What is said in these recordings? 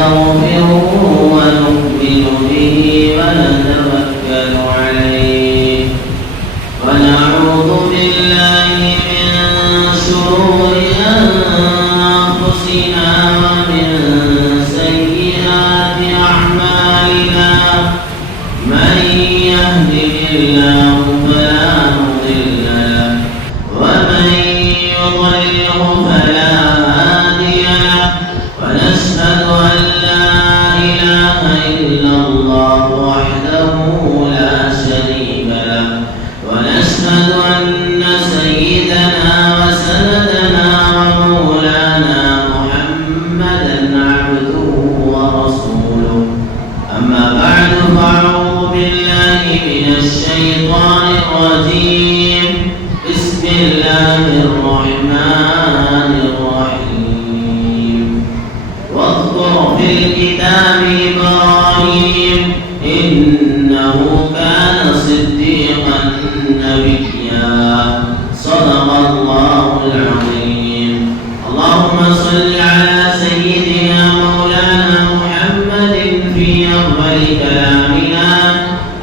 ونستغفره ونؤمن به ونتوكل عليه ونعوذ بالله من شرور أنفسنا ومن سيئات أعمالنا من يهده الله فلا مضل له ومن يضلله فلا هادي له ونشهد أن لا إله إلا الله وحده لا شريك له ونشهد أن سيدنا وسندنا ومولانا محمدا عبده ورسوله أما بعد فأعوذ بالله من الشيطان الرجيم بسم الله الرحمن الرحيم واذكر في الكتاب إبراهيم إنه كان صديقا نبيا صدق الله العظيم اللهم صل على سيدنا مولانا محمد في أول كلامنا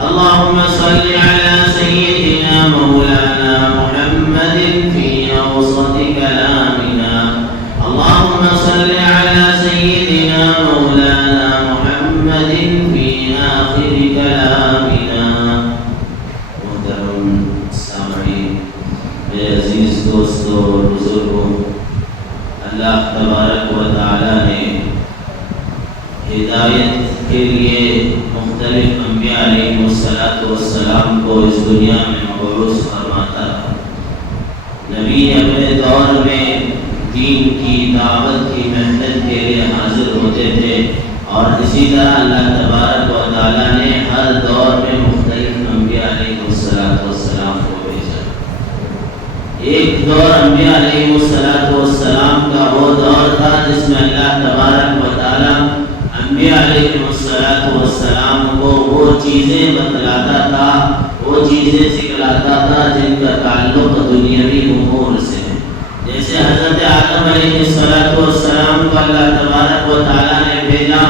اللهم صل على سيدنا مولانا محمد في أوسط كلامنا اللهم صل على سيدنا مولانا محمد في آخر كلامنا محترم سامعین میرے عزیز دوستوں اور بزرگوں اللہ تبارک و تعالی نے ہدایت کے لیے مختلف انبیاء علیہ السلام کو اس دنیا میں مبعوث فرماتا تھا۔ نبی اپنے دور میں دین کی دعوت کی محنت کے لیے حاضر ہوتے تھے اور اسی طرح اللہ تبارک و تعالی نے ہر دور میں مختلف انبیاء علیہ السلام کو بھیجا۔ ایک دور انبیاء علیہ السلام کا وہ دور تھا جس میں اللہ تبارک و تعالی انبیاء علیہ السلام کو وہ چیزیں بتلاتا تھا، وہ چیزیں سکھلاتا تھا جن کا تعلق دنیاوی امور سے ہے۔ جیسے حضرت آدم علیہ السلام کو اللہ تبارک و تعالی نے بھیجا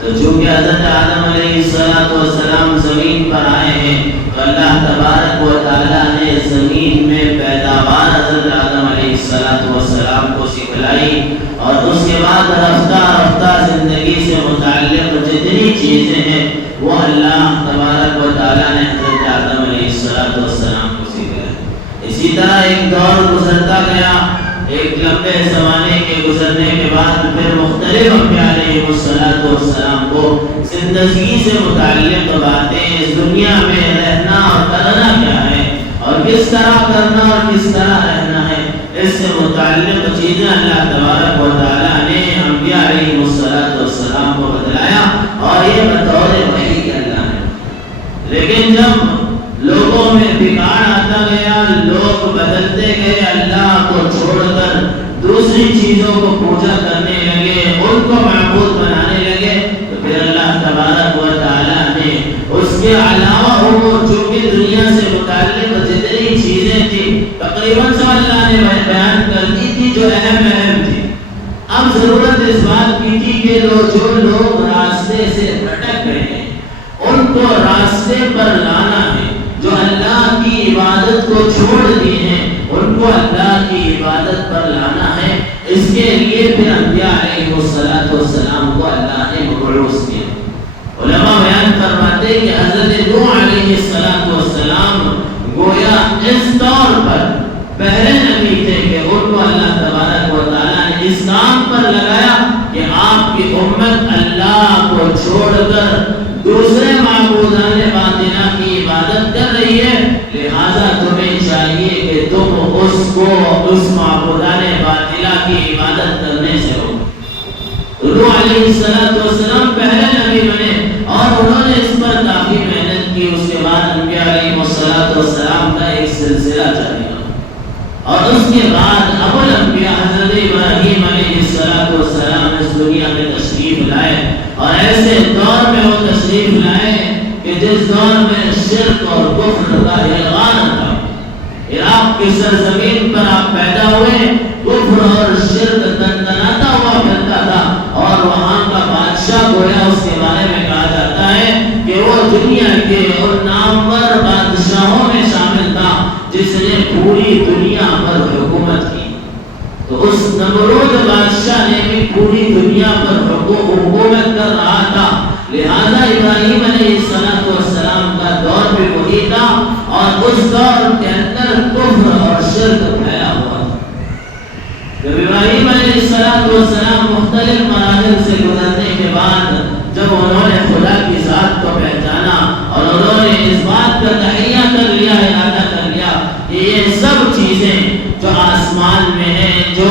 تو چونکہ حضرت آدم علیہ السلام زمین پر آئے ہیں تو اللہ تبارک و تعالی نے زمین میں پیداوار حضرت آدم علیہ السلام کو سکھلائی اور اس کے بعد رفتہ رفتہ زندگی سے متعلق جتنی چیزیں ہیں وہ اللہ تبارک و تعالی نے حضرت آدم علیہ السلام کو سکھلائی۔ اسی طرح ایک دور گزرتا گیا، ایک لمبے زمانے کے گزرنے کے بعد پھر مختلف انبیاء علیہ السلام کو زندگی سے متعلق باتیں، اس دنیا میں رہنا اور کرنا کیا ہے اور کس طرح کرنا اور کس طرح رہنا ہے، اس سے متعلق چیزیں اللہ تبارک و تعالی نے انبیاء علیہ السلام کو بتلایا اور یہ بطور وحی اللہ نے۔ لیکن جب لوگوں میں بگاڑ آتا گیا، لوگ بدلتے گئے، اللہ کو چھوڑ کر دوسری چیزوں کو پوجا کرنے لگے، ان کو معبود بنانے لگے، تو پھر اللہ تبارک و تعالی نے اس کے علاوہ امور جو کہ دنیا سے متعلق جتنی چیزیں تھیں تقریباً سب اللہ نے بیان کر دی تھی جو اہم تھی۔ اب ضرورت اس بات کی تھی کہ جو لوگ راستے سے بھٹک گئے ہیں ان کو راستے پر لانا ہے، جو اللہ کی عبادت کو چھوڑ دیے ہیں ان کو اللہ کی عبادت پر لانا ہے۔ اس کے لیے پھر انبیاء علیہ السلام کو اللہ نے مبعوث کیا۔ علماء بیان فرماتے کہ حضرت نوح علیہ السلام گویا اس طور پر پہلے نبی تھے کہ ان کو اللہ تبارک و تعالی نے اس کام پر لگایا کہ آپ کی امت اللہ کو چھوڑ کر دوسرے معبودان باطنہ کی عبادت کر رہی ہے، لہذا تمہیں چاہیے کہ تم اس معبودان باطنہ کی عبادت کرنے سے روکو۔ نوح علیہ السلام پہلے نبی بنے اور انہوں نے اس پر کافی محنت کی۔ اس کے بعد انبیاء علیہ السلام کا ایک سلسلہ جاری رہا اور اس کے بعد ابو الانبیاء حضرت ابراہیم علیہ السلام اس دنیا میں تشریف لائے اور ایسے دور میں وہ تشریف لائے کہ جس دور میں شرک اور کفر کا اعلان تھا۔ عراق کی سرزمین پر آپ پیدا ہوئے، کفر اور شرک تنتناتا ہوا پھرتا تھا اور وہاں کا بادشاہ پوری دنیا پر حکومت کی. تو اس نمرود بادشاہ نے بھی پوری دنیا پر حکومت کر رہا تھا. لہذا ابراہیم علیہ السلام کا دور بھی وہی تھا اور اس دور کے اندر کفر اور شرک پھیلا ہوا تھا. جب ابراہیم علیہ السلام مختلف مراحل سے گزرنے کے بعد جب انہوں نے خدا کی ذات کو پہچانا اور انہوں نے اس بات کا تحیہ کر لیا، ارادہ کر لیا کہ یہ سب چیزیں جو آسمان میں ہیں، جو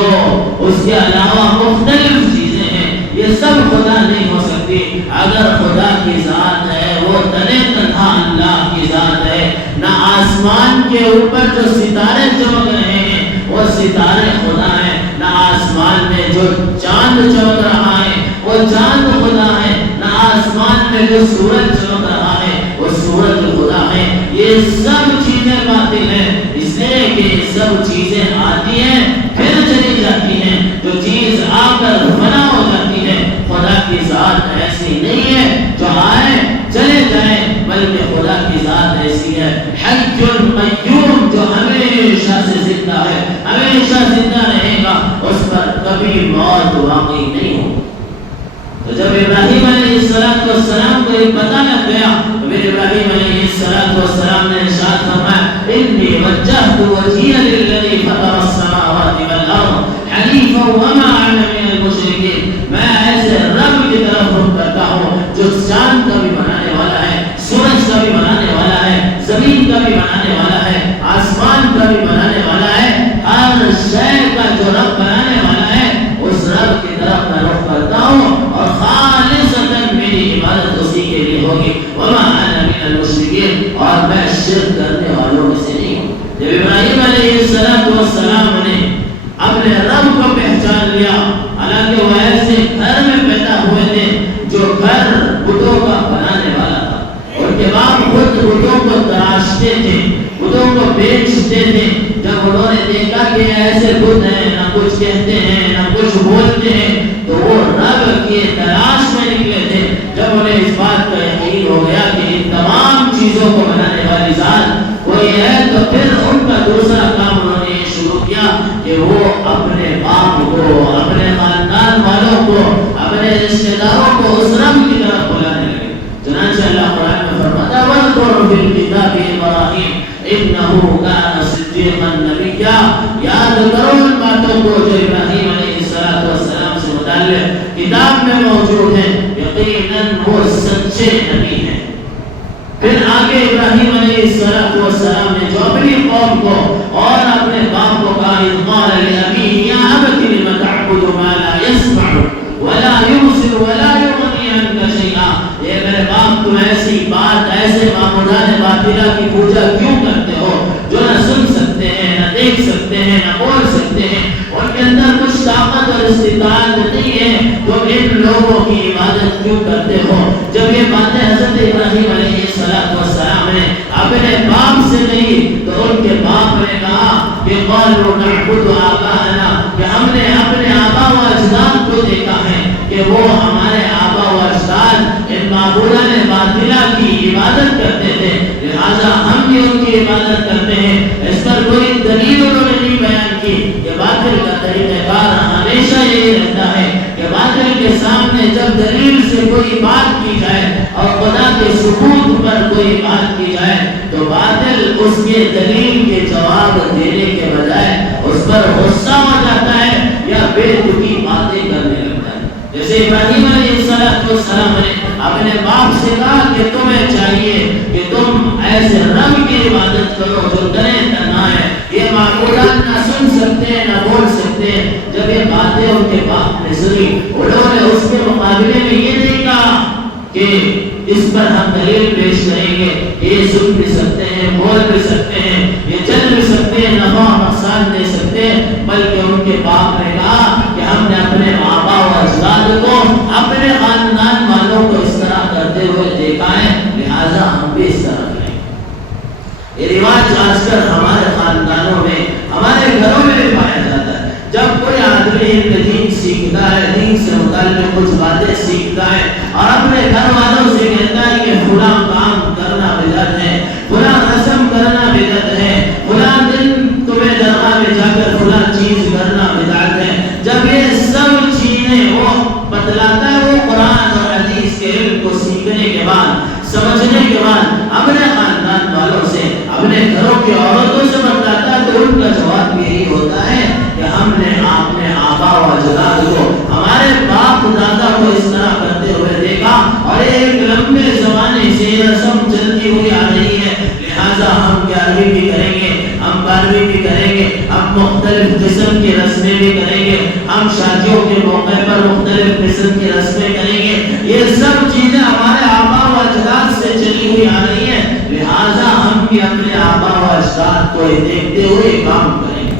اس کے علاوہ مختلف چیزیں ہیں، یہ سب خدا نہیں ہو سکتی. اگر خدا کی ذات ہے وہ تنے تنہا اللہ کی ذات ہے. نہ آسمان کے اوپر جو ستارے چمک رہے ہیں وہ ستارے خدا ہیں، نہ آسمان میں جو چاند چمک رہا ہے وہ چاند خدا ہے، نہ آسمان میں جو سورج چمک رہا ہے وہ سورج خدا ہے. یہ سب چیزیں باطل ہیں، اس لیے کہ یہ سب چیزیں آتی ہیں پھر چلی جاتی ہیں. جو چیز آ کر فنا ہو جاتی ہے، خدا کی ذات ایسی نہیں ہے جو آئے چلے جائیں، بلکہ خدا کی ذات ایسی ہے حی قیوم جو ہمیشہ سے زندہ ہے، ہمیشہ زندہ رہے گا، اس پر کبھی موت واقع نہیں ہوگی. تو جب ابراہیم علیہ السلام کو یہ پتہ لگ گیا تو پھر ابراہیم علیہ السلام نے ارشاد فرمایا انی وجہت وجہی للذی فطر السماوات والارض حنیفا وما انا من المشرکین. میں ایسے رب کی طرف رخ کرتا ہوں جو چاند کا بھی بنانے والا ہے، سورج کا بھی بنانے والا ہے، زمین کا بھی بنانے والا ہے، آسمان کا بھی بنانے والا ہے. ہر شے کا جو رب بنانے والا ہے اس رب کی طرف میں رخ کرتا ہوں اور خالصتاً میری عبادت اسی کے لیے ہوگی. وما انا من المشرکین، اور میں شرک کرنے والوں میں سے نہیں ہوں. جب ابراہیم علیہ السلام نے اپنے رب کو پہچان لیا، حالانکہ وہ ایسے گھر میں پیدا ہوئے تھے جو گھر بتوں کا بنانے والا تھا. ان کے باپ خود بتوں کو تراشتے تھے، بتوں کو بیچتے تھے. جب انہوں نے دیکھا کہ ایسے بت ہیں، نہ کچھ کہتے ہیں نہ کچھ بولتے ہیں، تو وہ رب کی تلاش میں نکلے تھے. جب انہیں اس بات کا یقین ہو گیا کہ ان تمام چیزوں کو بنانے والی ذات وہی ہے، تو پھر ان کا دوسرا کام انہوں نے یہ شروع کیا کہ وہ اپنے باپ کو، اپنے خاندان والوں کو، اپنے رشتہ داروں کو اس رب کی طرف بلانے لگے. چنانچہ اللہ قرآن میں فرماتا ہے وَاذْكُرْ فِي الْكِتَابِ إِبْرَاهِيمَ إِنَّهُ كَانَ صِدِّيقًا نَبِيًّا. یاد کرو ان باتوں کو جو ابراہیم علیہ السلام سے متعلق کتاب میں موجود ہیں، یقیناً وہ سچے نبی ہیں. پھر آگے ابراہیم علیہ السلام نے جو اپنی قوم کو اور اپنے باپ کو کہا اذ قال لأبيه يا أبت لم تعبد ما لا يسمع ولا يبصر ولا يغني عنك شيئا. یہ میرے باپ تم ایسی بات، ایسے معبودان باطلہ کی پوجا کیوں کرتے ہو جو نہ سن سکتے ہیں، نہ دیکھ سکتے ہیں، نہ بول سکتے ہیں، ان کے اندر کچھ طاقت اور استطاعت نہیں ہے، تم ان لوگوں کی عبادت کیوں کرتے ہو؟ جب یہ باتیں حضرت ابراہیم علیہ السلام نے اپنے باپ سے کہی تو ان کے باپ نے کہا کہ قالوا نعبد آباءنا، کہ ہم نے اپنے آبا و اجداد کو دیکھا ہے کہ وہ ہمارے آبا و اجداد ان معبودان باطلہ کی عبادت کرتے تھے، لہذا ہم بھی ان کی عبادت کرتے ہیں. اس پر کوئی دلیل انہوں نے نہیں بیان کی. یہ باطل کا طریقہ کار ہمیشہ یہی رہتا ہے کہ باطل کے سامنے جب دلیل سے کوئی بات کی جائے اور خدا کے ثبوت پر کوئی بات کی جائے تو باطل اس کے دلیل کے جواب دینے کے بجائے اس پر غصہ ہو جاتا ہے یا بے تکی باتیں کرنے لگتا ہے. جیسے ابراہیم علیہ السلام نے اپنے باپ سے کہا کہ تمہیں چاہیے کہ تم ایسے رب کی عبادت کرو جو تنے تنہا ہے، یہ معبودان نہ سن سکتے ہیں نہ بول سکتے ہیں. جب یہ باتیں ان کے باپ نے سنی، انہوں نے اس کے مقابلے میں یہ نہیں کہا کہ اس پر ہم دلیل پیش کریں گے، یہ سن بھی سکتے ہیں، بول بھی سکتے ہیں، یہ چل بھی سکتے ہیں، نفع نقصان دے سکتے ہیں، بلکہ ان کے باپ نے کہا کہ ہم نے اپنے آبا و اجداد کو، اپنے خاندان والوں کو اس طرح کرتے ہوئے دیکھا ہے، لہذا ہم بھی اس طرح کریں. یہ رواج آج کل ہمارے خاندانوں میں، ہمارے گھروں میں بھی پایا جاتا ہے. جب کوئی آدمی دین سیکھتا ہے، دین سے متعلق کچھ باتیں سیکھتا ہے اور اپنے گھر والوں سے کہتا ہے کہ فلاں کام کرنا بدعت ہے، فلاں رسم کرنا بدعت ہے، فلاں دن تمہیں سمجھنے کے بعد اپنے خاندان والوں سے، اپنے گھروں کی عورتوں سے بتاتا ہے تو ان کا جواب یہی ہوتا ہے کہ ہم نے اپنے آبا و اجداد کو، ہمارے باپ دادا کو اس طرح کرتے ہوئے دیکھا اور ایک لمبے زمانے سے یہ رسم چلتی ہوئی آ رہی ہے، لہذا ہم 11ویں بھی کریں گے، ہم 12ویں بھی کریں گے، ہم مختلف قسم کی رسمیں بھی کریں گے، ہم شادیوں کے موقع پر مختلف قسم کی رسمیں کریں گے، یہ سب چیزیں ہمارے آبا و اجداد سے چلی ہوئی آ رہی ہیں، لہذا ہم بھی اپنے آبا و اجداد کو دیکھتے ہوئے کام کریں گے۔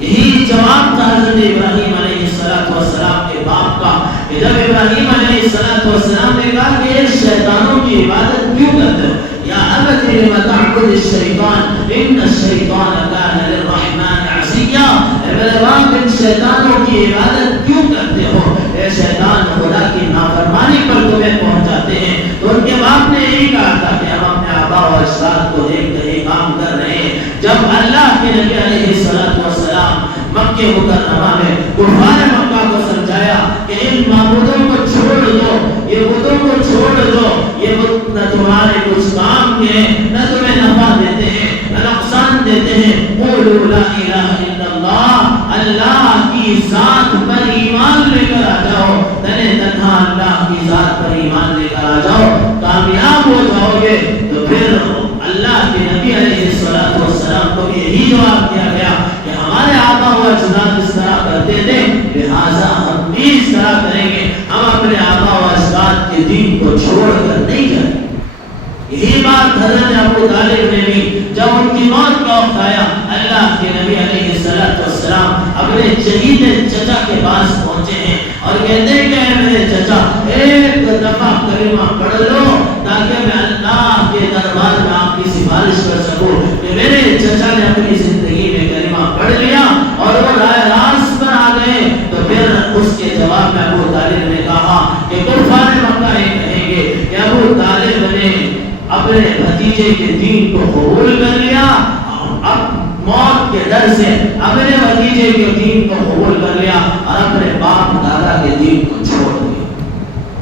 یہی جواب تھا حضرت ابراہیم علیہ السلام کے باپ کا، کہ جب ابراہیم علیہ السلام نے کہا کہ یہ شیطانوں کی عبادت کیوں کرتے ہو؟ یا ابت لم تعبد الشیطان ان الشیطان کان للرحمن عصیا، اے میرے باپ ان شیطانوں کی عبادت کیوں کرتے ہو؟ اے شیطان خدا کی نافرمانی پر تمہیں پہنچاتے ہیں۔ تو ان کے باپ نے یہی کہا تھا کہ ہم اپنے آبا و اجداد کو دیکھ کر یہ کام کر رہے ہیں۔ جب اللہ کے نبی علیہ السلام مکہ مکرمہ میں کفار مکہ کو سمجھایا کہ ان معبودوں کو چھوڑ دو، یہ بتوں کو چھوڑ دو، یہ بت نہ تمہارے کچھ کام کے ہیں، نہ تمہیں نفع دیتے ہیں نہ نقصان دیتے ہیں، قولوا لا الہ الا اللہ، اللہ کی ذات پر ایمان لے کر آ جاؤ، تنہا تنہا اللہ کی ذات پر ایمان لے کر آ جاؤ، کامیاب ہو جاؤ گے۔ تو پھر اللہ کے نبی علیہ السلام کو یہی جواب دیا گیا کہ ہمارے آبا و اجداد اس طرح کرتے تھے، لہٰذا ہم بھی اس طرح کریں گے، ہم اپنے آبا و اجداد کے دین کو چھوڑ کر نہیں جائیں گے۔ یہی بات حضرت ابو طالب نے بھی جب ان کی موت کا وقت آیا، اللہ کے نبی علیہ السلام اپنے شہید چچا کے پاس پہنچے ہیں اور کہتے ہیں کہ میرے چچا ایک دفعہ کلمہ پڑھ لو تاکہ میں اللہ کے دربار میں آپ کی سفارش کر سکوں۔ کہ میرے چچا نے اپنی زندگی میں کلمہ پڑھ لیا اور وہ رائے راست پر آ گئے، تو پھر اس کے جواب میں ابو طالب نے کہا کہ کفار مکہ یہ کہیں گے کہ ابو طالب نے اپنے بھتیجے کے دین کو قبول کر لیا، اب موت کے ڈر سے اپنے بھتیجے کے دین کو قبول کر لیا اور اپنے باپ دادا کے دین کو چھوڑ دیا۔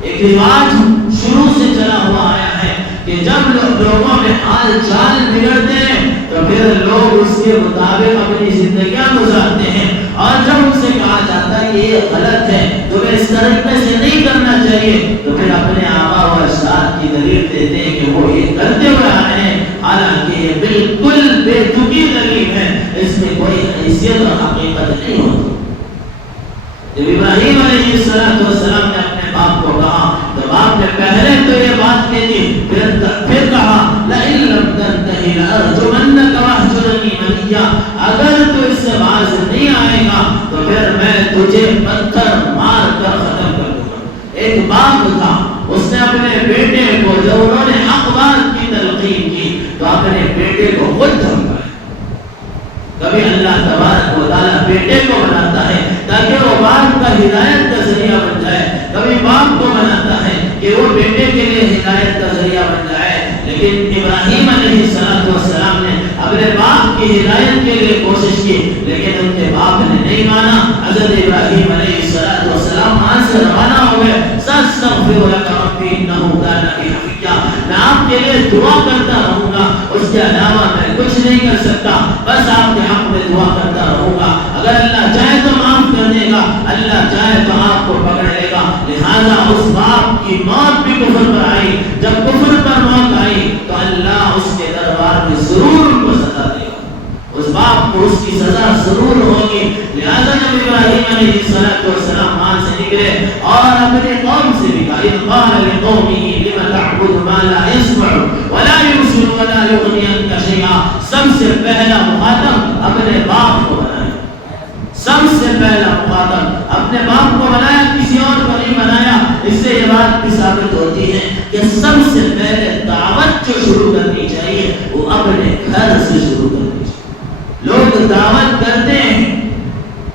ایک رواج شروع سے چلا ہوا آیا ہے کہ جب لوگوں میں حال چال بگڑتے ہیں تو پھر لوگ اس کے مطابق اپنی زندگیاں گزارتے ہیں، اور جب ان سے کہا جاتا ہے کہ یہ غلط ہے، تمہیں اس طریقے سے نہیں کرنا چاہیے، تو پھر اپنے آبا و اجداد کی دلیل دیتے ہیں کہ وہ یہ کرتے ہوئے آ رہے ہیں، حالانکہ یہ بالکل بے تکی دلیل ہے، اس میں کوئی حیثیت اور حقیقت نہیں ہوتی۔ جب ابراہیم علیہ السلام نے اپنے باپ کو کہا تو باپ نے پہلے تو یہ بات کہی، پھر کہا لئن لم تنتهِ لأرجمنك واهجرني مليا، اگر تو اس سے باز نہیں آئے گا تو پھر میں تجھے پتھر مار کر ختم کر دوں گا۔ ایک باپ تھا، اس نے اپنے بیٹے کو جب انہوں نے حق بات کی تلقین کی تو اپنے بیٹے کو خود دھمکایا۔ کبھی اللہ تبارک و تعالیٰ بیٹے کو بناتا ہے تاکہ وہ باپ کا ہدایت کا ذریعہ بن جائے، کبھی باپ کو بناتا ہے کہ وہ بیٹے کے لیے ہدایت کا ذریعہ بن جائے۔ لیکن ابراہیم علیہ السلام نے اپنے باپ کی ہدایت کے لیے کوشش کی، لیکن ان کے باپ نے نہیں مانا۔ حضرت ابراہیم علیہ السلام وہاں سے روانہ ہوئے، سأستغفر لك ربي إنه كان بي حفيا، میں آپ کے لیے دعا کرتا رہوں گا، اس کے علاوہ میں کچھ نہیں کر سکتا، بس آپ کے حق میں دعا کرتا رہوں گا، اگر اللہ چاہے تو معاف کر دے گا، اللہ چاہے تو آپ کو پکڑ لے گا۔ لہذا اس باپ کی موت بھی کفر پر آئی، جب کفر پر موت آئی تو اللہ اس کے دربار میں ضرور ان کو سزا دے گا، اس باپ کو اس کی سزا ضرور ہوگی۔ لہذا جب ابراہیم علیہ السلام وہاں سے نکلے اور اپنے قوم سے بھی کہا، اذ قال لقومه لم تعبد ما لا يسمع ولا يبصر ولا يغني عنك شيئا، سب سے پہلا مخاطب اپنے باپ کو بنایا، سب سے پہلا مخاطب اپنے باپ کو بنایا، کسی اور کو نہیں بنایا۔ اس سے یہ بات بھی ثابت ہوتی ہے کہ سب سے پہلے دعوت جو شروع کرنی چاہیے وہ اپنے گھر سے شروع کرنی چاہیے۔ لوگ دعوت کرتے ہیں،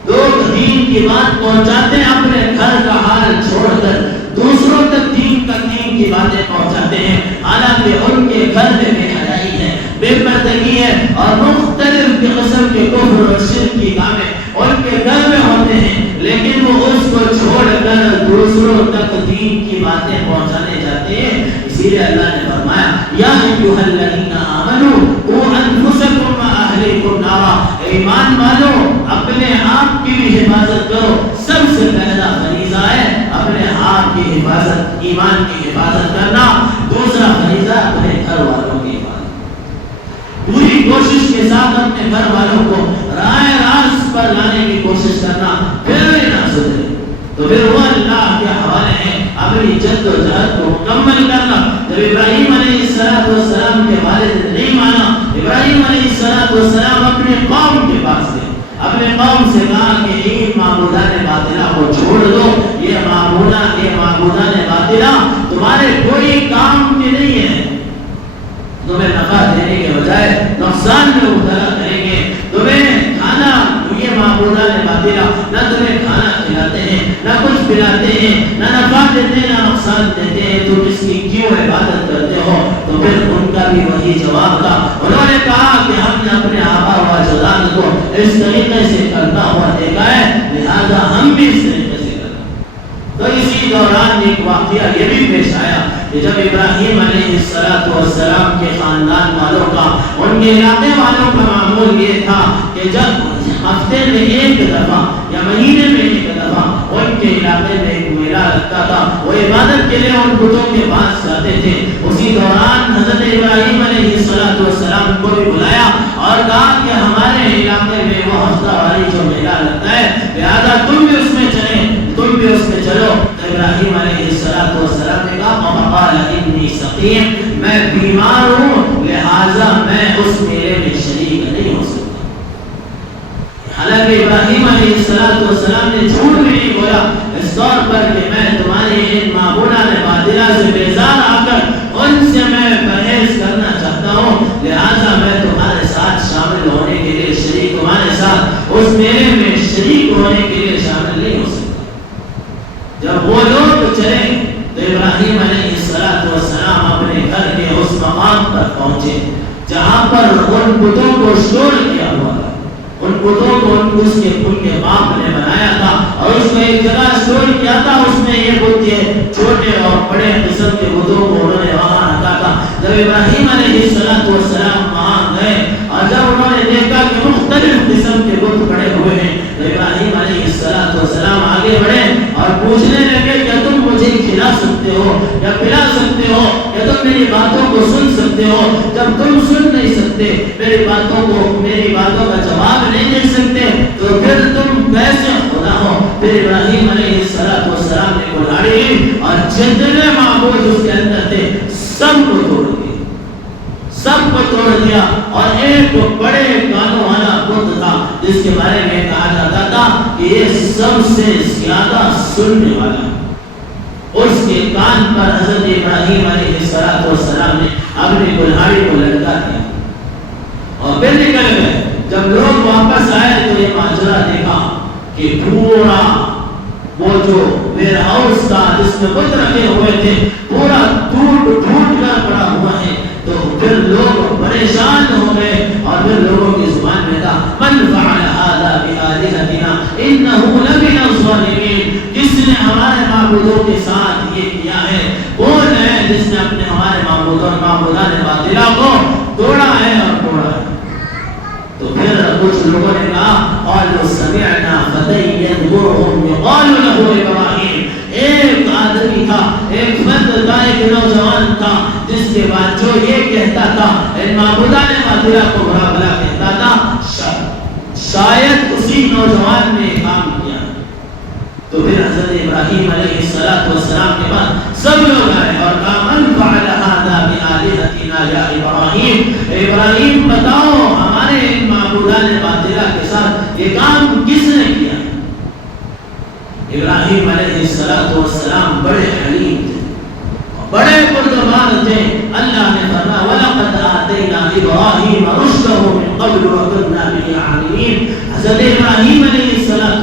لوگ دین کی بات پہنچاتے ہیں، اپنے گھر کا حال چھوڑ کر دوسروں تک دین کی باتیں پہنچاتے ہیں، حالانکہ ان کے گھر میں بے حیائی ہے، بے پردگی ہے اور مختلف قسم کے کفر اور شرک کی کامیں ان کے گھر میں ہوتے ہیں، لیکن وہ اس کو چھوڑ کر دوسروں تک دین کی باتیں پہنچانے جاتے ہیں۔ اسی لیے اللہ نے فرمایا یا ایھا الذین آمنوا قوا انفسکم واہلیکم نارا، ایمان والو اپنے آپ کی بھی حفاظت کرو. سب سے پہلا فریضہ ہے اپنے آپ کی حفاظت، ایمان کی حفاظت کرنا. دوسرا فریضہ اپنے گھر والوں کی حفاظت، پوری کوشش کے ساتھ اپنے گھر والوں کو راہ راست پر لانے کی کوشش کرنا. پھر بھی نہ سدھرے تو پھر وہ اللہ کے حوالے ہے اپنی جد و جہد کو مکمل کرنا. جب ابراہیم علیہ السلام کے والد نے نہیں مانا، ابراہیم علیہ السلام اپنے قوم کے پاس گئے، اپنے قوم سے کہا کہ ان معبودان باطلہ کو چھوڑ دو، یہ معبودان باطلہ تمہارے کوئی کام کے نہیں ہے، تمہیں نفع دینے کے بجائے نقصان میں مبتلا کریں گے. تمہیں کھانا، یہ معبودان باطلہ نہ تمہیں کھانا کھلاتے ہیں، نہ کچھ پلاتے ہیں، نہ نفع دیتے ہیں، نہ نقصان دیتے ہیں، تم اس کی کیوں عبادت کرتے ہو؟ تو پھر ان کا بھی وہی جواب تھا. انہوں نے کہا کہ ہم نے اپنے آبا و اجداد کو اس طریقے سے کرتا ہوا دیکھا ہے، لہذا ہم بھی اس طریقے سے کرتے ہیں. تو اسی دوران ایک واقعہ یہ بھی پیش آیا کہ جب ابراہیم علیہ السلام کے خاندان والوں کا، ان کے علاقے والوں کا معمول یہ تھا کہ جب ہفتے میں ایک دفعہ یا مہینے میں ایک دفعہ ان کے علاقے میں ایک میلہ لگتا تھا، وہ عبادت کے لیے ان بتوں کے پاس جاتے تھے. اسی دوران حضرت ابراہیم علیہ السلام کو بھی بلایا اور کہا کہ ہمارے علاقے میں وہ ہفتہ واری جو میلہ لگتا ہے، لہذا تم بھی اس میں چلیں، تم بھی اس میں چلو. ابراہیم علیہ السلام نے کہا وقال انی سقیم، میں بیمار ہوں لہذا میں اس میلے میں شریک نہیں ہو سکتا. حالانکہ ابراہیم علیہ السلام نے جھوٹ بھی نہیں بولا اس طور پر کہ میں تمہاری ان معبودان باطلہ سے بیزار آ کر ان سے میں پرہیز کرنا چاہتا ہوں، لہذا میں تمہارے ساتھ شامل ہونے کے لیے شریک، تمہارے ساتھ اس میلے میں شریک ہونے کے لیے شامل نہیں ہو سکتا. جب وہ لوگ چلے تو ابراہیم علیہ السلام اپنے گھر کے اس مقام پر پہنچے جہاں پر ان بتوں کو اسٹور کیا ہوا تھا. ان بتوں کو اس کے ان کے باپ نے بنایا تھا اور اس میں ایک جگہ اسٹور کیا تھا، اس میں یہ بت کے چھوٹے اور بڑے قسم کے بتوں کو انہوں نے وہاں رکھا تھا. جب ابراہیم علیہ السلام وہاں گئے اور جب انہوں نے دیکھا کہ مختلف قسم کے بت کھڑے ہوئے ہیں تو ابراہیم علیہ السلام آگے بڑھے اور پوچھنے لگے کیا تم مجھے کھلا سکتے ہو یا پلا سکتے ہو، یا تم میری باتوں کو سن سکتے ہو؟ جب تم سن نہیں سکتے میری باتوں کا جواب نہیں دے سکتے تو پھر تم کیسے خدا ہو؟ پھر ابراہیم علیہ السلام نے کلاڑی لی اور جتنے معبود اس کے اندر تھے سب کو توڑ دیا، سب کو توڑ دیا. اور ایک بڑے کانوں والا بت تھا جس کے بارے میں کہا جاتا تھا کہ یہ سب سے زیادہ سننے والا، اس کے کان پر حضرت ابراہیم علیہ السلام نے اپنی کلاڑی کو لٹکا دیا اور پھر نکل گئے. جب لوگ واپس آئے تو یہ ماجرا دیکھا کہ پورا وہ جو ویئر ہاؤس تھا جس میں بت رکھے ہوئے تھے پورا ٹوٹ کر پڑا ہوا ہے. تو پھر لوگ پریشان ہو گئے اور پھر لوگوں کی زبان میں تھا من فعل هذا بآلهتنا انه لمن الظالمین، جس نے ہمارے معبودوں کے ساتھ یہ کیا ہے، کون ہے جس نے اپنے ہمارے معبودان باطلہ کو توڑا ہے اور توڑا ہے. تو پھر کچھ لوگوں نے کہا قالوا سمعنا فتى يذكرهم يقال له ابراہیم. ایک آدمی تھا، ایک فرد تھا، ایک نوجوان تھا جس کے بعد جو یہ کہتا تھا، ان معبودان باطلہ کو برا بھلا کہتا تھا، شاید اسی نوجوان نے کام کیا. تو پھر حضرت ابراہیم علیہ السلام کے بعد سب لوگ آئے اور کہا من فعل هذا بآلهتنا یا ابراہیم، ابراہیم بتاؤ ہمارے ان معبودان باطلہ کے ساتھ یہ کام کس نے کیا؟ ابراہیم علیہ السلام بڑے حلیم تھے، بڑے پردگار تھے. اللہ نے فرمایا وَلَقَدْ آتَيْنَا إِبْرَاهِيمَ رُشْدَهُ مِنْ قَبْلُ وَكُنَّا بِهِ عَالِمِينَ. حضرت ابراہیم علیہ السلام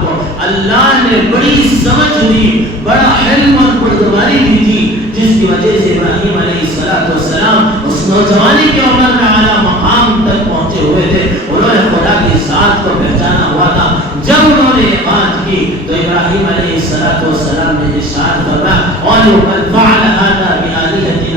کو اللہ نے بڑی سمجھ دی، بڑا علم اور پردگاری دی تھی، جس کی وجہ سے ابراہیم علیہ السلام اس نوجوانی کی عمر میں اعلیٰ مقام تک پہنچے ہوئے تھے. انہوں نے خدا کی ذات کو پہچانا ہوا تھا. جب انہوں نے یہ بات کی تو ابراہیم علیہ السلام نے ارشاد فرمایا قالوا من فعل هذا بآلهتنا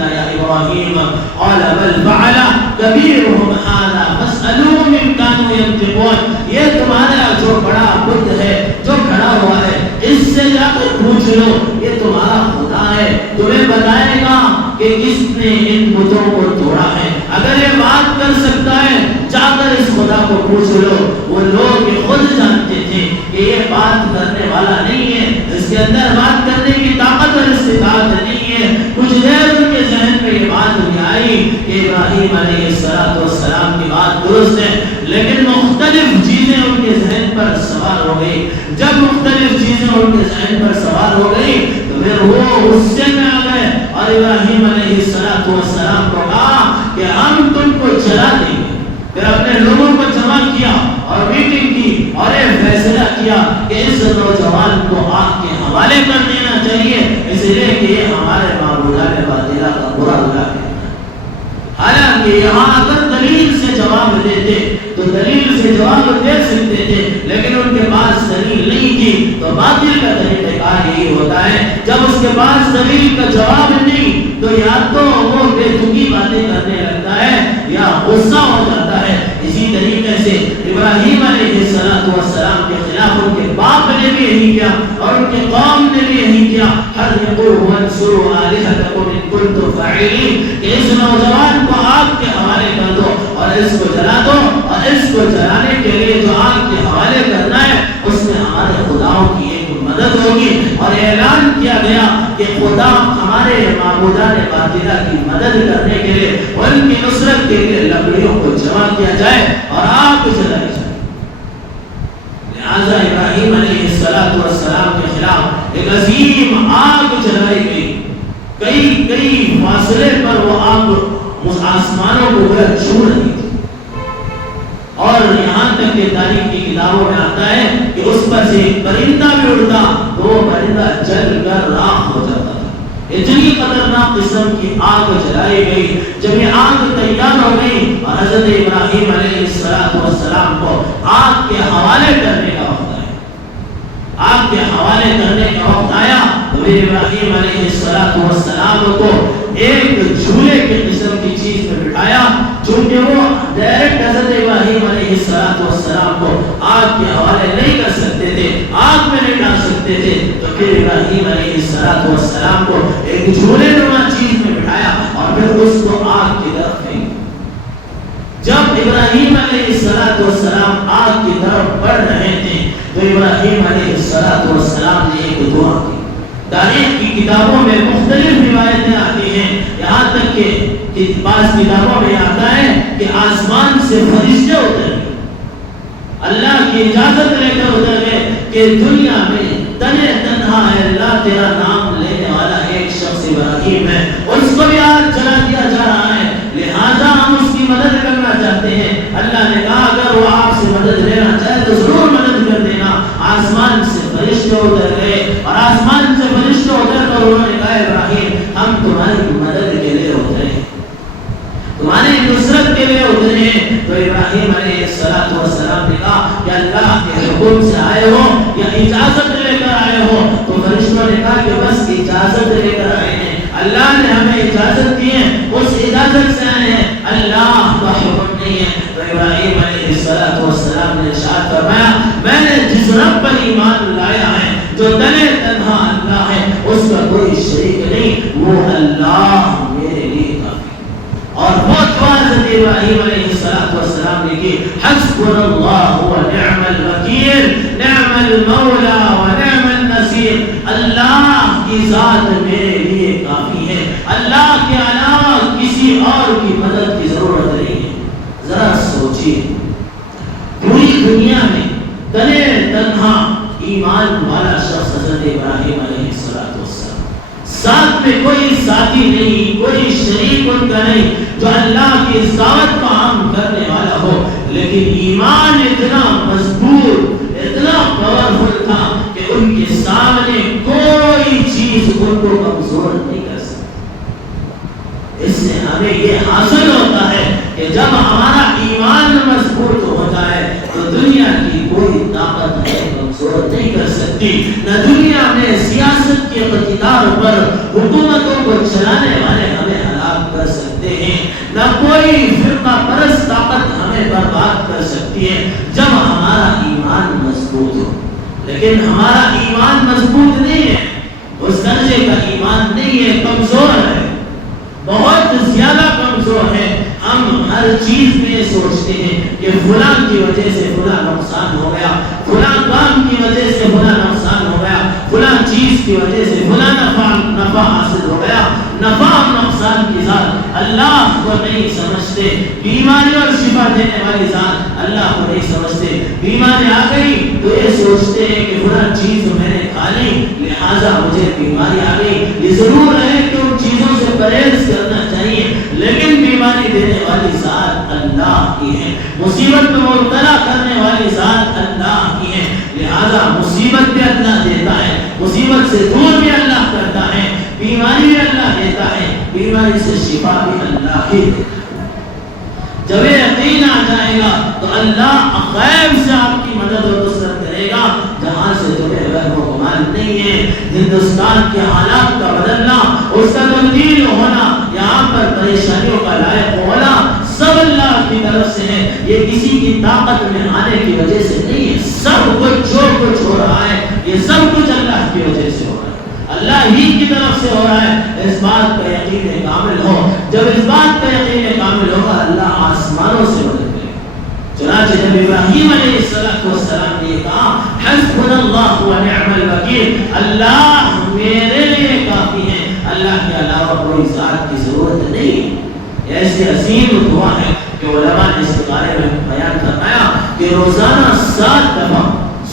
لو، یہ تمہارا خدا ہے، تمہیں بتائے گا کہ کس نے ان بتوں کو توڑا ہے۔ اگر یہ بات کر سکتا ہے جا کر اس خدا کو پوچھ لو۔ وہ لوگ یہ خود جانتے تھے کہ یہ بات کرنے والا نہیں ہے، اس کے اندر بات کرنے کی طاقت اور استطاعت نہیں ہے۔ کچھ دیر ان کے ذہن میں یہ بات نہیں آئی کہ ابراہیم علیہ السلام کی بات درست ہے، لیکن مختلف چیزیں ان کے ذہن پر سوار ہو گئی۔ جب مختلف چیزیں ان کے ذہن پر سوار ہو گئی تو پھر وہ غصے میں آ گئے اور ابراہیم علیہ السلام کو کہا کہ ہم تم کو جلا دیں گے۔ پھر اپنے لوگوں کو جمع کیا اور میٹنگ کی اور یہ فیصلہ کیا کہ اس نوجوان کو آگ کے حوالے کر دینا چاہیے، اس لیے کہ یہ ہمارے معبودان باطلہ کا برا بلا ہے۔ حالانکہ یہاں اگر دلیل سے جواب دیتے تو دلیل سے جواب دے سکتے تھے، لیکن ان کے پاس دلیل نہیں تھی۔ تو باطل کا طریقہ کار یہی ہوتا ہے، جب اس کے پاس دلیل کا جواب نہیں تو یا تو وہ بے تکی باتیں کرنے لگتا ہے یا غصہ ہو جاتا ہے۔ اسی طریقے سے ابراہیم علیہ السلام کے خلاف ان کے باپ نے بھی یہی کیا اور ان کے قوم نے بھی یہی کیا۔ حرقوا وانصروا آلہتکم ان کنتم فاعلین، کہ اس نوجوان کو آگ کے حوالے کر دو اور اس کو جلا دو، اور اس کو جلانے کے لیے جو آگ کے حوالے کرنا ہے اس میں ہمارے خداؤں کی ایک مدد ہوگی۔ اور اعلان کیا گیا کہ خدا ہمارے معبودان باطلہ کی مدد کرنے کے لیے، ان کی نصرت کے لیے لکڑیوں کو جمع کیا جائے اور آگ جلائی جائے۔ لہذا ابراہیم علیہ السلام کے خلاف ایک عظیم آگ جلائی گئی۔ کئی فاصلے پر وہ آگ آسمانوں کو چھو رہی تھی، اور یہاں تک کہ تاریخ کی کتابوں میں آتا ہے کہ اس پر سے ایک پرندہ بھی اڑتا تو وہ پرندہ جل کر راکھ ہو جاتا تھا۔ اتنی خطرناک قسم کی آگ جلائی گئی۔ جب یہ آگ تیار ہو گئی اور حضرت ابراہیم علیہ السلام کو آگ کے حوالے کرنے کا وقت آیا، آگ کے حوالے کرنے کا وقت آیا تو پھر ابراہیم علیہ السلام کو ایک جھولے کی قسم کی چیز میں بٹھایا، چونکہ وہ ڈائریکٹ حضرت ابراہیم علیہ السلام کو آگ کے حوالے نہیں کر سکتے تھے، آگ میں نہیں ڈال سکتے تھے، تو پھر ابراہیم علیہ السلام کو ایک جھولے نما چیز میں بٹھایا اور پھر اس کو آگ کی طرف پھینک۔ جب ابراہیم علیہ السلام آگ کی طرف بڑھ رہے تھے تو ابراہیم علیہ السلام نے ایک دعا کی۔ تاریخ کی کتابوں میں مختلف روایتیں آتی ہیں، یہاں تک کہ بعض کتابوں میں آتا ہے کہ آسمان سے فرشتے اتر گئے، اللہ کی اجازت لے کر اتر گئے کہ دنیا میں تنے تنہا ہے اللہ تیرا نام لینے والا ایک شخص ابراہیم ہے، اس کو بھی آج جلا دیا جا رہا ہے، لہذا ہم اس کی مدد کرنا چاہتے ہیں۔ اللہ نے کہا اگر وہ آپ سے مدد لینا چاہے تو ضرور مدد کر دینا۔ آسمان سے فرشتے اتر گئے اور آسمان سے فرشتے اتر کر انہوں نے کہا ابراہیم ہم تمہاری مدد کے لیے اترے ہیں، تمہاری نصرت کے لیے اترے ہیں۔ تو ابراہیم علیہ السلام نے کہا کہ اللہ کے حکم سے آئے ہو یا اجازت لے کر آئے ہو؟ تو فرشتوں نے کہا کہ بس اجازت لے کر آئے ہیں، اللہ نے ہمیں اجازت دی ہے، اس اجازت سے آئے ہیں، اللہ کا حکم نہیں ہے۔ تو ابراہیم علیہ السلام نے ارشاد فرمایا میں نے جس رب پر ایمان لایا ہے جو تنے تنہا اللہ ہے، اس کا کوئی شریک نہیں، وہ اللہ میرے لیے کافی۔ اور بہت حضرت ابراہیم علیہ السلام نے کی حسبنا اللہ و نعم الوکیل نعم المولا و نعم النصیر، اللہ کی ذات میرے لیے کافی ہے، اللہ کے علاوہ کسی اور کی مدد کی ضرورت نہیں ہے۔ ذرا سوچیے پوری دنیا میں تنے تنہا ایمان والا شخص حضرت ابراہیم علیہ السلام، ساتھ میں کوئی ساتھی نہیں، کوئی شریک ان کا نہیں جو اللہ کی دعوت کو عام کرنے والا ہو، لیکن ایمان اتنا مضبوط اتنا پاورفل تھا کہ ان کے سامنے کوئی چیز ان کو کمزور نہیں کر سکتی۔ اس سے ہمیں یہ حاصل ہوتا ہے کہ جب ہمارا ایمان مضبوط ہوتا ہے تو دنیا کی کوئی طاقت ہمیں کمزور نہیں کر سکتی، نہ دنیا میں سیاست کے اقتدار پر حکومتوں کو چلانے والے ہمیں ہلاک کر سکتے ہیں، نہ کوئی فرقہ پرست طاقت ہمیں برباد کر سکتی ہے جب ہمارا ایمان مضبوط ہو۔ لیکن ہمارا ایمان مضبوط نہیں ہے، لیے کمزور ہے، بہت زیادہ کمزور ہے۔ ہم ہر چیز میں سوچتے ہیں کہ فلاں کی وجہ سے فلاں نقصان ہو گیا، فلاں کام کی وجہ سے فلاں نقصان ہو گیا، فلاں چیز کی وجہ سے فلاں نفع حاصل ہو گیا۔ نفع اور نقصان کی ذات اللہ کو نہیں سمجھتے، بیماری اور شفا دینے والی ذات اللہ کو نہیں سمجھتے۔ بیماری آ گئی تو یہ سوچتے ہیں کہ فلاں چیز میں نے کھا لی لہٰذا مجھے بیماری آ گئی۔ یہ ضرور ہے کہ ان چیزوں سے پرہیز کرنا چاہیے، لیکن بیماری دینے والی ذات اللہ کی ہے، مصیبت میں مبتلا کرنے والی ذات اللہ کی ہے، لہذا مصیبت بھی اللہ دیتا ہے، مصیبت سے دور بھی اللہ کرتا ہے، بیماری بھی اللہ دیتا ہے، بیماری سے شفا بھی اللہ ہی دیتا ہے۔ جب یقین آ جائے گا تو اللہ غیب سے آپ کی مدد و نصرت کرے گا جہاں سے تمہیں وہم و گمان نہیں ہے۔ ہندوستان کے حالات کا بدلنا، اس کا تبدیل ہونا، یہاں پر پریشانیوں کا لائق ہونا سب اللہ کی طرف سے ہے۔ یہ کسی کی طاقت میں آنے کی وجہ سے نہیں ہے، سب کچھ جو کچھ ہو رہا ہے یہ سب کچھ اللہ کی وجہ سے ہو رہا ہے، اللہ ہی کی طرف سے ہو رہا ہے۔ اس بات کا یقین کامل ہو، جب اس بات کا یقین کامل ہوگا اللہ آسمانوں سے مدد کرے گا۔ چنانچہ جب ابراہیم علیہ السلام نے کہا حسبنا اللہ ونعم الوکیل، اللہ میرے لیے کافی ہے، اللہ کے علاوہ کوئی ذات کی ضرورت نہیں۔ ایسی عظیم دعا ہے کہ علماء نے اس کے بارے میں بیان فرمایا کہ روزانہ 7 دفعہ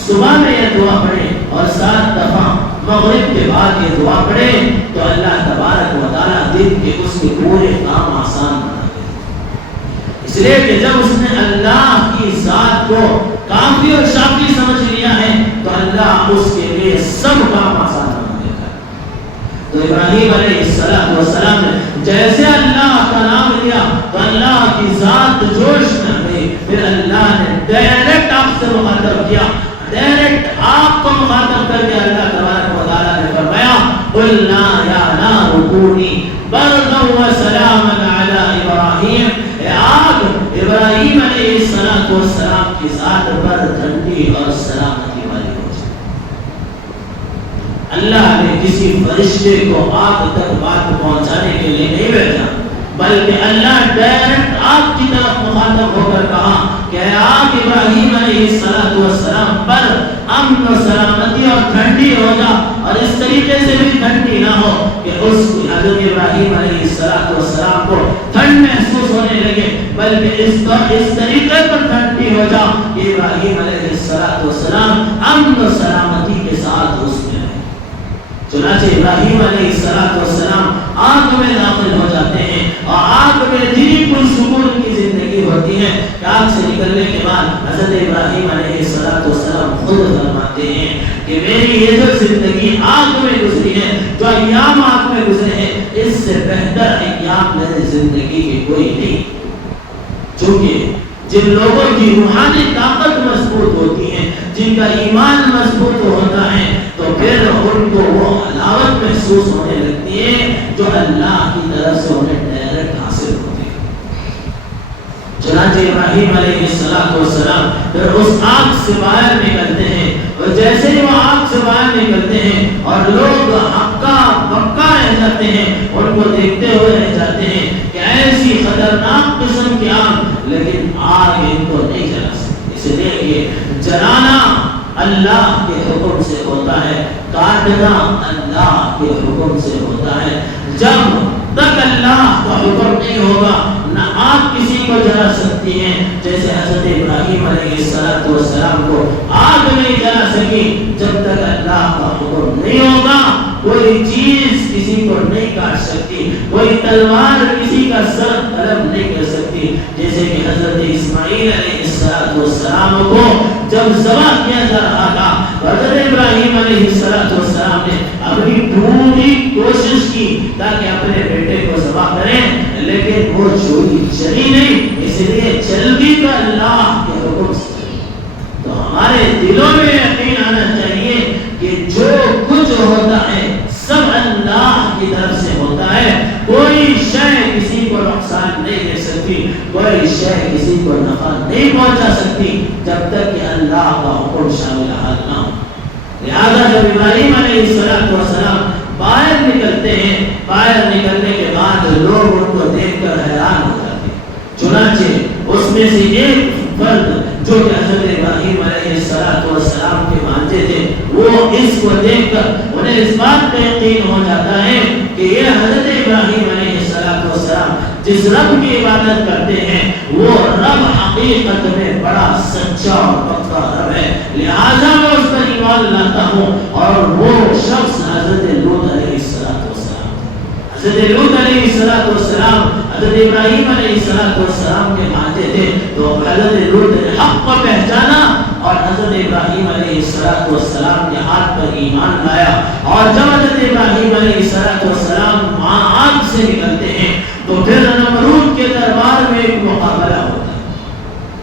صبح میں یہ دعا پڑھیں اور 7 دفعہ مغرب کے بعد یہ دعا پڑھیں تو اللہ تبارک و تعالیٰ دن کے اس کے پورے کام آسان بنا دے۔ اس لیے کہ جب اس نے اللہ کی ذات کو کافی اور شافی سمجھ لیا ہے تو اللہ اس کے لیے سب کام آسان بنا دیتا ہے۔ تو ابراہیم علیہ السلام نے جیسے اللہ کا نام لیا تو اللہ کی ذات جوش میں گئی، پھر اللہ نے ڈائریکٹ آپ سے مخاطب کیا، ڈائریکٹ آپ کو مخاطب کر کے اللہ تبارک و تعالیٰ نے فرمایا قلنا یا نار کونی بردا وسلاما علی ابراہیم، اے آگ ابراہیم علیہ السلام کی ذات پر ٹھنڈی اور سلامتی والی ہو جائے۔ اللہ نے کسی فرشتے کو آگ تک بات پہنچانے کے لیے نہیں بھیجا، بلکہ اللہ ڈائریکٹ آپ کی طرف مخاطب ہو کر کہا کہ اے آگ ابراہیم علیہ السلام پر امن و سلامتی اور ٹھنڈی ہو جا، اور اس طریقے سے بھی ٹھنڈی نہ ہو کہ اس حضرت ابراہیم علیہ السلام کو ٹھنڈ محسوس ہونے لگے، بلکہ اس طریقے پر ٹھنڈی ہو جا کہ ابراہیم علیہ السلام امن و سلامتی کے ساتھ اس میں رہے۔ چنانچہ ابراہیم علیہ السلام آگ میں داخل ہو جاتے ہیں اور آگ میں اتنی پرسکون کی زندگی ہوتی ہے کہ آگ سے نکلنے کے بعد حضرت ابراہیم علیہ السلام خود فرماتے ہیں کہ میری یہ جو زندگی آگ میں گزری ہے، جو ایام آگ میں گزرے ہیں، اس سے بہتر ایام میری زندگی کی کوئی نہیں۔ چونکہ جن لوگوں کی روحانی طاقت مضبوط ہوتی ہے، جن کا ایمان مضبوط ہوتا ہے، تو پھر ان کو وہ حلاوت محسوس ہونے لگتی ہے جو اللہ کی طرف سے انہیں ڈائریکٹ حاصل ہوتی ہے۔ چنانچہ ابراہیم علیہ السلام پھر اس آگ سے باہر نکلتے ہیں، اور جیسے ہی وہ آگ سے باہر نکلتے ہیں اور لوگ ہکا بکا رہ جاتے ہیں، ان کو دیکھتے ہوئے رہ جاتے ہیں کہ ایسی خطرناک قسم کی آگ، لیکن آگ ان کو نہیں جلا سکتی۔ اس لیے یہ جلانا اللہ کے حکم سے ہوتا ہے، کاٹنا اللہ کے حکم سے ہوتا ہے۔ جب تک اللہ کا حکم نہیں ہوگا نہ آگ کسی کو جلا سکتی ہے، جیسے حضرت ابراہیم علیہ السلام کو آگ نہیں جلا سکی۔ جب تک اللہ کا حکم نہیں ہوگا کوئی چیز کسی کو نہیں کاٹ سکتی، کوئی تلوار کسی کا سر قلم نہیں کر سکتی۔ جیسے کہ حضرت اسماعیل علیہ السلام کو جب ذبح کیا جا رہا تھا، حضرت ابراہیم علیہ السلام نے اپنی پوری کوشش کی تاکہ اپنے بیٹے کو ذبح کریں، لیکن وہ چوری چلی نہیں، اس لیے جلدی تو اللہ کے حکم سے چلی۔ تو ہمارے دلوں میں یقین آنا چاہیے کہ جو کچھ ہوتا ہے سب اللہ کی طرف سے ہوتا ہے، کوئی شے کسی کو نقصان نہیں دے سکتی، کوئی شے کسی کو نفع نہیں پہنچا سکتی جب تک کہ اللہ کا حکم شامل حال نہ ہو۔ لہذا جب ابراہیم علیہ السلام باہر نکلتے نکلتے ہیں، باہر نکلنے کے بعد لوگ ان کو دیکھ کر حیران ہو جاتے ہیں۔ چنانچہ اس میں سے ایک فرد جو کہ حضرت ابراہیم علیہ السلام کے مانتے تھے، وہ اس کو دیکھ کر انہیں اس بات پہ یقین ہو جاتا ہے کہ یہ حضرت ابراہیم علیہ السلام جس رب کی عبادت کرتے ہیں وہ رب حقیقت میں بڑا سچا اور پکا رب ہے، لہذا میں اس پر ایمان لاتا ہوں۔ اور وہ شخص حضرت لوط علیہ السلام، حضرت لوط علیہ السلام حضرت ابراہیم علیہ السلام کے مانتے تھے، تو حضرت لوط نے حق کو پہچانا اور حضرت ابراہیم علیہ السلام کے ہاتھ پر ایمان لایا۔ اور جب حضرت ابراہیم علیہ السلام آگ سے نکلتے ہیں تو پھر نمرود کے دربار میں ایک مقابلہ ہوتا ہے۔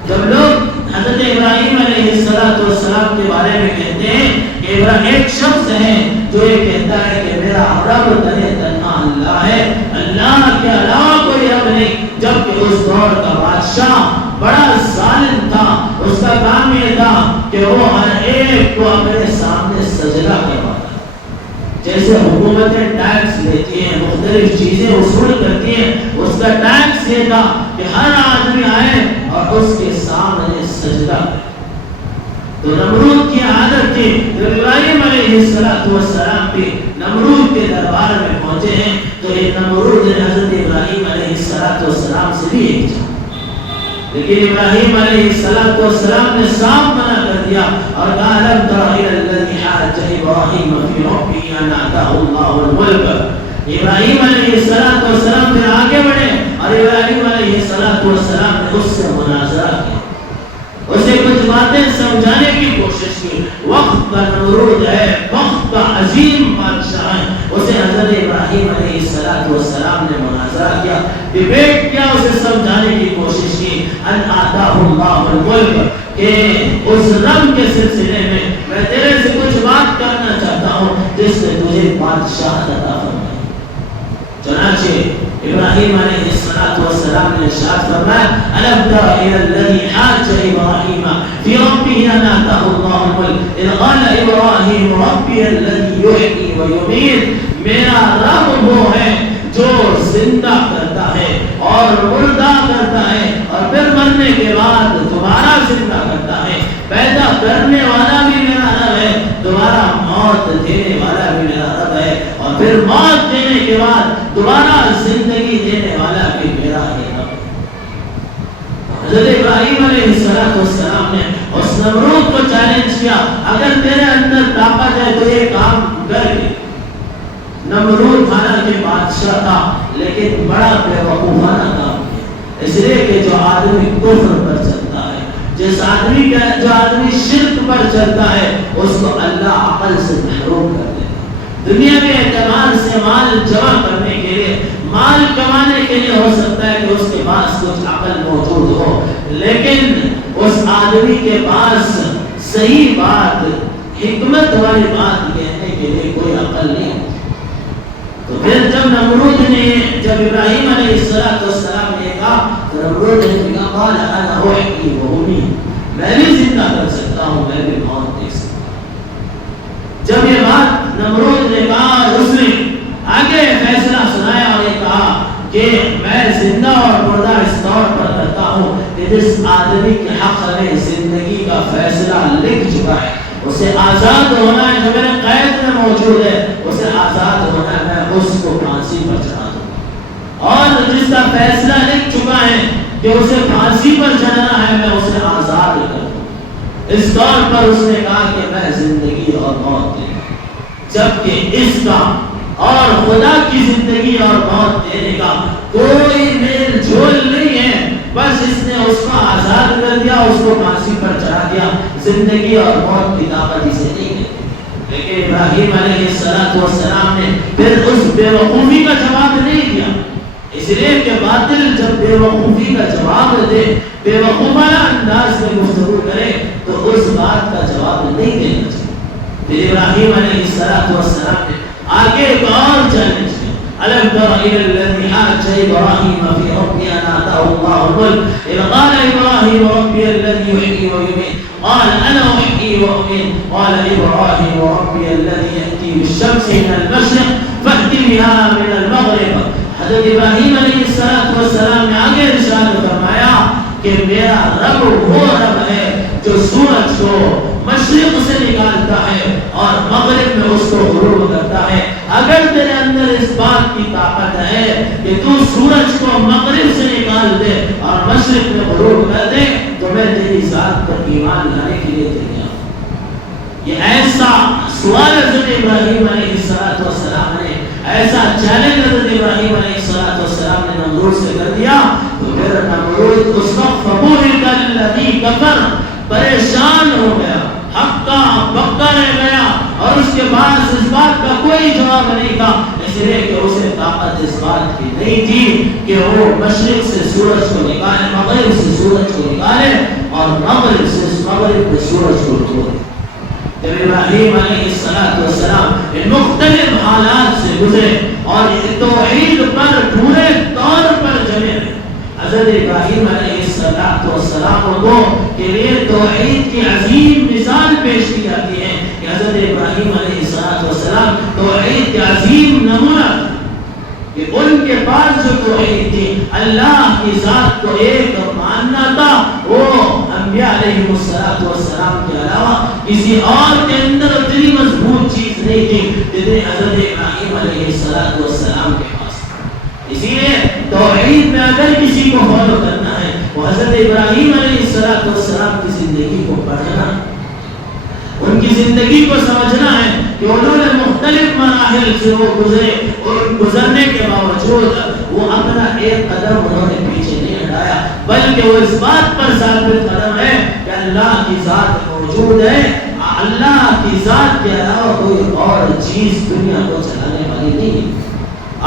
جب لوگ حضرت ابراہیم علیہ السلام کے بارے میں کہتے ہیں کہ ایک شخص ہے جو یہ کہتا ہے کہ میرا رب تنہا اللہ ہے، اللہ کے علاوہ کوئی رب نہیں، جبکہ اس دور کا بادشاہ بڑا ظالم تھا، اس کا کام یہ تھا کہ وہ ہر ایک کو اپنے سامنے سجدہ کرواتا۔ جیسے حکومتیں ٹیکس لیتی ہیں، مختلف چیزیں وصول کرتی ہیں، اس کا ٹیکس یہ تھا کہ ہر آدمی آئے اور اس کے سامنے سجدہ کرے۔ تو نمرود کی عادت تھی، جب ابراہیم علیہ السلام بھی نمرود کے دربار میں پہنچے ہیں تو یہ نمرود نے حضرت ابراہیم علیہ السلام سے بھی ایک چاہا، لیکن ابراہیم علیہ السلام نے صاف منع کر دیا اور کہا لم تر الی الذی حاج ابراہیم فی ربہ ان آتاہ اللہ الملک۔ ابراہیم علیہ السلام پھر آگے بڑھے اور ابراہیم علیہ السلام نے اس سے مناظرہ کیا، اسے کچھ باتیں سمجھانے کی کوشش کی۔ وقت کا نمرود ہے، وقت کا عظیم بادشاہ ہے، اسے حضرت ابراہیم علیہ السلام نے مناظرہ کیا، ڈیبیٹ کیا، اسے سمجھانے کی کوشش کی۔ ان آتاہ اللہ الملک، کہ اس رب کے سلسلے میں تیرے سے کچھ بات کرنا چاہتا ہوں جس نے تجھے بادشاہ عطا فرمائی۔ چنانچہ ابراہیم علیہ السلام نے ارشاد فرمایا الم تر الی الذی حاج ابراہیم فی ربہ ان آتاہ اللہ الملک اذ قال ابراہیم ربی الذی یحیی و یمیت، میرا رب وہ ہے جو زندہ کرتا ہے اور مردہ کرتا ہے اور پھر مرنے کے بعد دوبارہ زندہ کرتا ہے، پیدا کرنے والا بھی میرا رب ہے، دوبارہ موت دینے والا بھی میرا رب ہے، اور پھر موت دینے کے بعد دوبارہ زندگی دینے والا بھی میرا ہی رب ہے۔ حضرت ابراہیم علیہ السلام نے اس نمرود کو چیلنج کیا، اگر تیرے اندر طاقت ہے تو یہ کام کر کے۔ نمرود حالانکہ بادشاہ تھا لیکن بڑا بے وقوفانہ کام کیا، اس لیے کہ جو آدمی کفر پر چلتا ہے، جو آدمی شرک پر چلتا ہے، اس کو اللہ عقل سے محروم کر دیتا ہے۔ دنیا کے اعتبار سے مال جمع کرنے کے لیے، مال کمانے کے لیے ہو سکتا ہے کہ اس کے پاس کچھ عقل موجود ہو، لیکن اس آدمی کے پاس صحیح بات، حکمت والی بات کہنے کے لیے کوئی عقل نہیں ہوتی۔ تو پھر جب نمرود نے، جب ابراہیم علیہ السلام نے کہا تو نمرود نے کہا قال انا احیی و امیت، میں بھی زندہ کر سکتا ہوں، میں بھی موت دے سکتا ہوں۔ جب یہ بات نمرود نے کہا، اس نے آگے فیصلہ سنایا اور یہ کہا کہ میں زندہ اور مردہ اس طور پر کرتا ہوں کہ جس آدمی کے حق میں زندگی کا فیصلہ لکھ چکا ہے، اسے آزاد ہونا ہے، جو میرے قید میں موجود ہے اسے آزاد ہونا ہے، میں اس کو پھانسی پر چڑھا دوں گا، اور جس کا فیصلہ لکھ چکا ہے کہ اسے پھانسی پر چڑھنا ہے، میں اسے آزاد کر دوں گا۔ اس طور پر اس نے کہا کہ میں زندگی اور موت دے گا، جبکہ اس کا اور خدا کی زندگی اور موت دینے کا کوئی میل جول نہیں ہے، بس اس نے اس کو آزاد کر دیا، اس کو پھانسی پر چڑھا دیا، زندگی اور موت کی طاقت اسے نہیں ہے۔ لیکن ابراہیم علیہ السلام نے پھر اس بے وقوفی کا جواب نہیں دیا، اس لیے کہ باطل جب بے وقوفی کا جواب دے، بے وقوفانہ انداز میں گفتگو کرے تو اس بات کا جواب نہیں دینا چاہیے۔ پھر ابراہیم علیہ السلام نے آگے ایک اور چیلنج کیا، الم تر الی الذی حاج ابراہیم فی ربہ ان آتاہ اللہ الملک اذ قال ابراہیم ربی الذی یحیی و یمیت قال انا احیی و امیت قال ابراہیم ربی الذی یأتی بالشمس من المشرق فأت بها بها من المغرب. حضرت ابراہیم علیہ السلام نے آگے ارشاد فرمایا کہ میرا رب وہ رب ہے جو سورج کو مشرق سے نکالتا ہے اور مغرب میں اس کو غروب کرتا ہے. اگر تیرے اندر اس بات کی طاقت ہے کہ تو سورج کو مغرب سے نکال دے اور مشرق میں غروب کر دے تو میں تیری ذات پر ایمان لانے کے لیے تیار ہوں. یہ ایسا سوال حضرت ابراہیم علیہ السلام نے, ایسا چیلنج حضرت ابراہیم علیہ السلام نے نمرود سے کر دیا تو پھر نمرود الذی کفر پریشان ہو گیا, ہکا بکا رہ گیا اور اس کے بعد اس بات کا کوئی جواب نہیں تھا, اس لیے کہ اسے طاقت اس بات کی نہیں تھی کہ وہ مشرق سے سورج کو نکالے, مغرب سے سورج کو نکالے اور مغرب سے سورج کو توڑے. جب ابراہیم علیہ السلام ان مختلف حالات سے گزرے اور توحید پر پورے طور پر جمے رہے, حضرت ابراہیم علیہ السلام کو کے لیے توحید کی عظیم مثال پیش کی جاتی ہے کہ حضرت ابراہیم علیہ السلام توحید کا عظیم نمونہ کہ ان کے پاس جو توحید تھی, اللہ کی ذات کو ایک ماننا تھا, وہ انبیاء علیہ السلام کے علاوہ کسی اور کے اندر اتنی مضبوط چیز نہیں تھی جتنی حضرت ابراہیم علیہ السلام کے پاس. اسی لیے توحید میں اگر کسی کو فالو کرنا ہے وہ حضرت ابراہیم علیہ السلام کی زندگی کو پڑھنا, ان کی زندگی کو سمجھنا ہے کہ انہوں نے مختلف مراحل سے وہ گزرے اور گزرنے کے باوجود وہ اپنا ایک قدم انہوں نے پیچھے نہیں ہٹایا, بلکہ وہ اس بات پر ثابت قدم ہے کہ اللہ کی ذات موجود ہے, اللہ کی ذات کے علاوہ کوئی اور چیز دنیا کو چلانے والی نہیں ہے.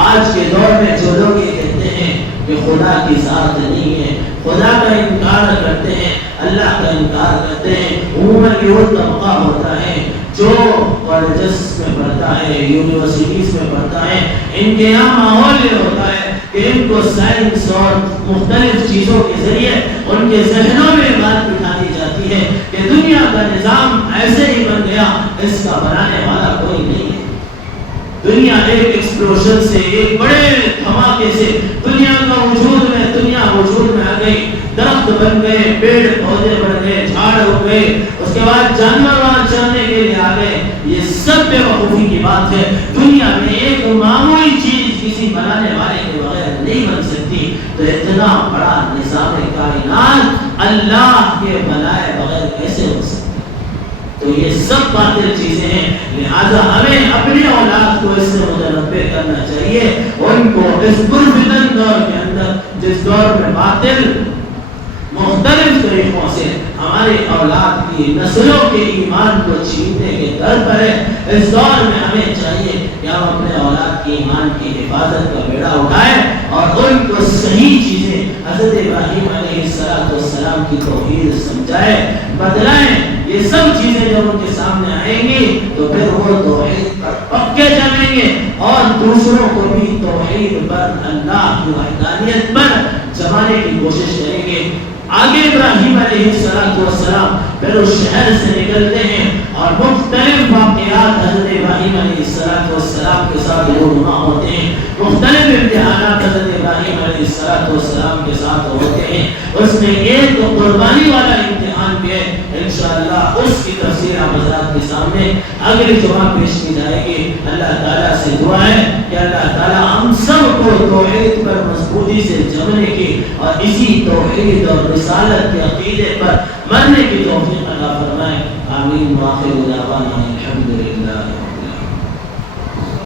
آج کے دور میں جو لوگ یہ کہتے ہیں کہ خدا کی ذات نہیں ہے, خدا کا انکار کرتے ہیں, اللہ کا انکار کرتے ہیں, عموماً یہ وہ طبقہ ہوتا ہے جو کالجز میں پڑھتا ہے, یونیورسٹیز میں پڑھتا ہے, ان کے یہاں ماحول یہ ہوتا ہے کہ ان کو سائنس اور مختلف چیزوں کے ذریعے ان کے ذہنوں میں بات بٹھانی جاتی ہے کہ دنیا کا نظام ایسے ہی بن گیا, اس کا بنانے والا کوئی نہیں ہے. دنیا ایک ایکسپلوژن سے, ایک بڑے دھماکے سے دنیا وجود میں آ گئی, درخت بن گئے, پیڑ پودے بن گئے, جھاڑ ہو گئے, اس کے بعد جانور وہاں چلنے کے لیے آ گئے. یہ سب بے وقوفی کی بات ہے. دنیا میں ایک معمولی چیز کسی بنانے والے کے بغیر نہیں بن سکتی, تو اتنا بڑا نظام کائنات اللہ کے بنائے بغیر کیسے ہو سکتا؟ تو یہ سب باطل چیزیں ہیں, لہذا ہمیں اپنی اولاد کو اس سے متنبع کرنا چاہیے. ان کو اس پرفتن دور کے اندر, جس دور میں باطل مختلف طریقوں سے ہماری اولاد کی نسلوں کے ایمان کو چھیننے کے در پر ہے, اس دور میں ہمیں چاہیے کہ ہم اپنے اولاد کی ایمان کی حفاظت کا بیڑا اٹھائیں اور ان کو صحیح چیزیں حضرت ابراہیم علیہ السلام کی توحید سمجھائیں, بتلائیں. یہ سب چیزیں جب ان کے سامنے آئیں گی تو پھر وہ توحید پر پکے جمیں گے اور دوسروں کو بھی توحید پر, اللہ کی وحدانیت پر جمانے کی کوشش کریں گے. آگے ابراہیم علیہ السلام پھر اس شہر سے نکلتے ہیں اور مختلف واقعات حضرت ابراہیم علیہ السلام کے ساتھ رونما ہوتے ہیں, مختلف امتحانات حضرت ابراہیم علیہ السلام کے ساتھ ہوتے ہیں. اس میں ایک تو قربانی والا امتحان بھی ہے, انشاءاللہ اس کی تفسیر آپ حضرات کے سامنے اگلی جمعہ پیش کی جائے گی. اللہ تعالیٰ سے دعا ہے کہ اللہ تعالیٰ ہم سب کو توحید پر مضبوطی سے جمنے کی اور اسی توحید اور رسالت کے عقیدے پر مرنے کی توفیق عطا فرمائے. آمین.